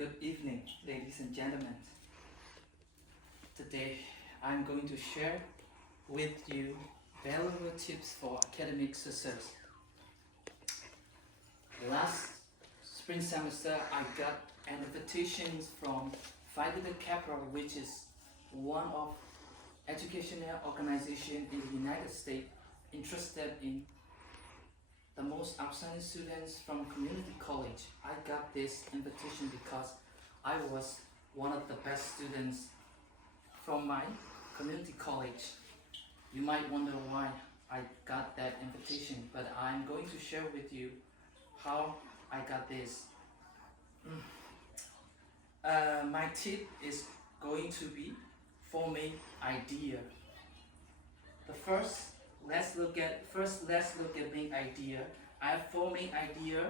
Good evening, ladies and gentlemen. Today I'm going to share with you valuable tips for academic success. Last spring semester I got an invitation from Phi Beta Kappa, which is one of educational organization in the United States interested in the most outstanding students from community college. I got this invitation because I was one of the best students from my community college. You might wonder why I got that invitation, but I'm going to share with you how I got this. My tip is going to be four main idea. The let's look at main idea. I have four main idea,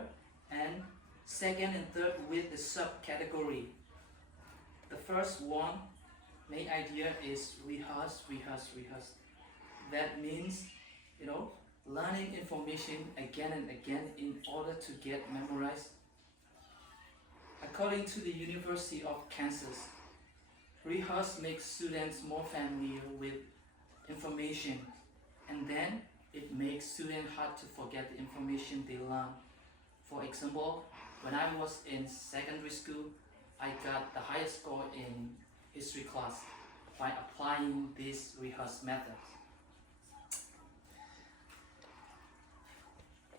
and second and third with the subcategory. The first one main idea is rehearse. That means, learning information again and again in order to get memorized. According to the University of Kansas, rehearse makes students more familiar with information, and then it makes students hard to forget the information they learn. For example, when I was in secondary school, I got the highest score in history class by applying this rehearse method.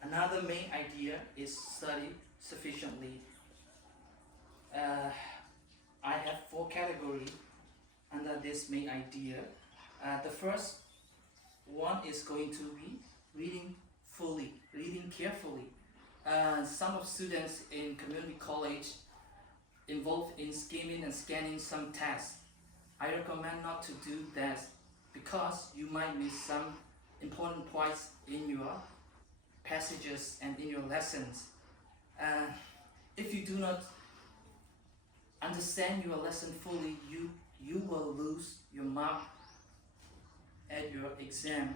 Another main idea is study sufficiently. I have four categories under this main idea. The first one is going to be reading fully, reading carefully. Some of students in community college involved in skimming and scanning some tests. I recommend not to do that because you might miss some important points in your passages and in your lessons. If you do not understand your lesson fully, you will lose your mark at your exam.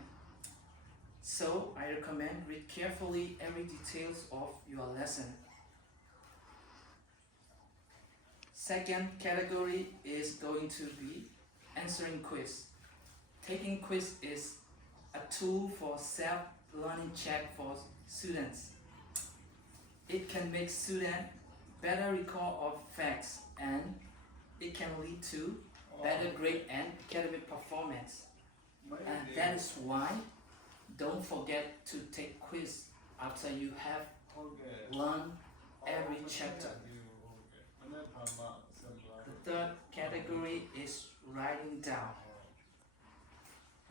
So I recommend read carefully every details of your lesson. Second category is going to be answering quiz. Taking quiz is a tool for self-learning check for students. It can make students better recall of facts, and it can lead to better grade and academic performance. And that is why don't forget to take quiz after you have learned every chapter. The third category is writing down.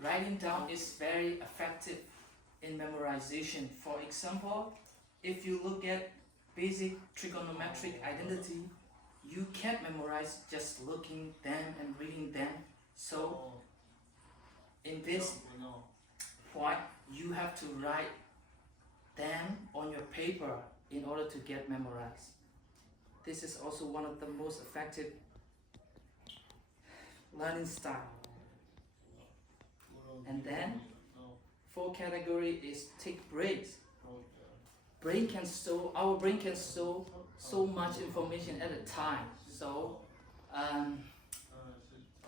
Writing down is very effective in memorization. For example, if you look at basic trigonometric identity, you can't memorize just looking them and reading them. So in this point, you have to write them on your paper in order to get memorized. This is also one of the most effective learning style. And then fourth category is take breaks. Our brain can store so much information at a time. So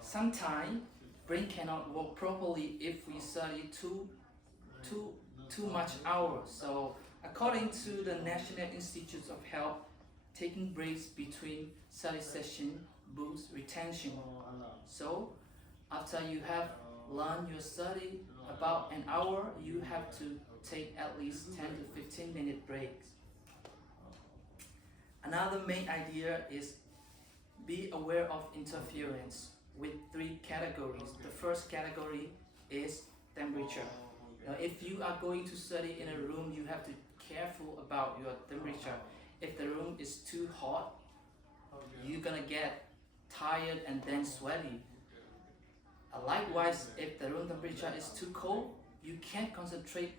sometimes brain cannot work properly if we study too much hours. So according to the National Institutes of Health, taking breaks between study session boosts retention. So after you have learned your study about an hour, you have to take at least 10 to 15 minute breaks. Another main idea is be aware of interference with three categories. The first category is temperature. Now, if you are going to study in a room, you have to be careful about your temperature. If the room is too hot, you're gonna get tired and then sweaty. Likewise, if the room temperature is too cold, you can't concentrate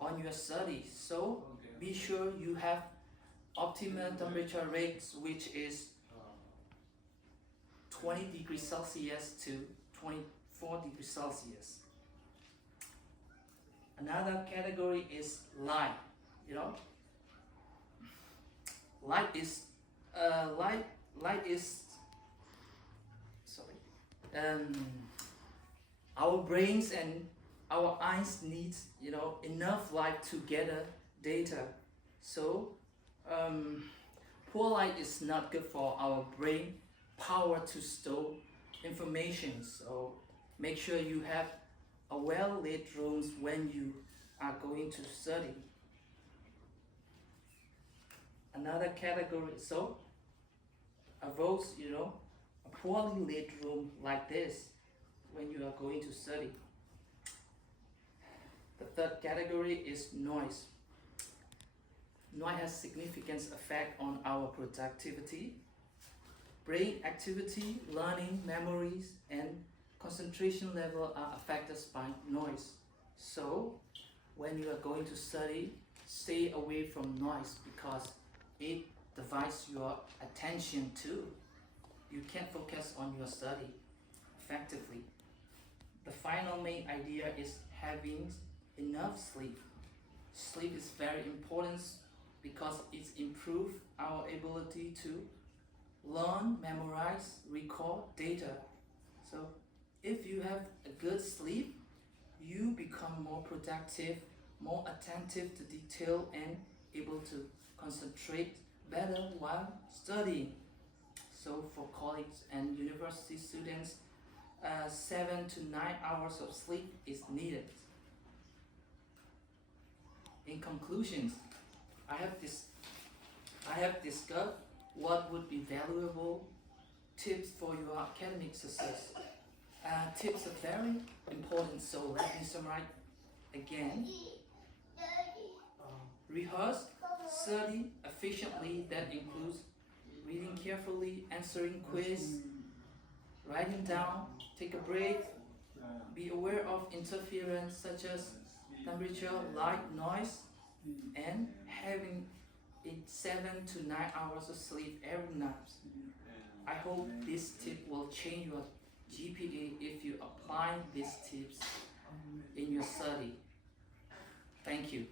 on your studies. So be sure you have optimal temperature range, which is 20 degrees Celsius to 24 degrees Celsius. Another category is light. Light is Light is sorry. Our brains and our eyes need enough light to gather data. So poor light is not good for our brain power to store information. So make sure you have a well-lit rooms when you are going to study. Another category, so avoid a poorly lit room like this when you are going to study. The third category is noise. Noise has significant effect on our productivity, brain activity, learning, memories, and concentration level are affected by noise. So when you are going to study, stay away from noise because it divides your attention too. You can't focus on your study effectively. The final main idea is having enough sleep. Sleep is very important because it improves our ability to learn, memorize, recall data. So if you have a good sleep, you become more productive, more attentive to detail, and able to concentrate better while studying. So for colleagues and university students, 7 to 9 hours of sleep is needed. In conclusions, I have discussed what would be valuable tips for your academic success. Tips are very important, so let me summarize again. Rehearse, study efficiently, that includes reading carefully, answering quiz, writing down, take a break, be aware of interference such as temperature, light, noise, and having 7 to 9 hours of sleep every night. I hope this tip will change your GPA if you apply these tips in your study. Thank you.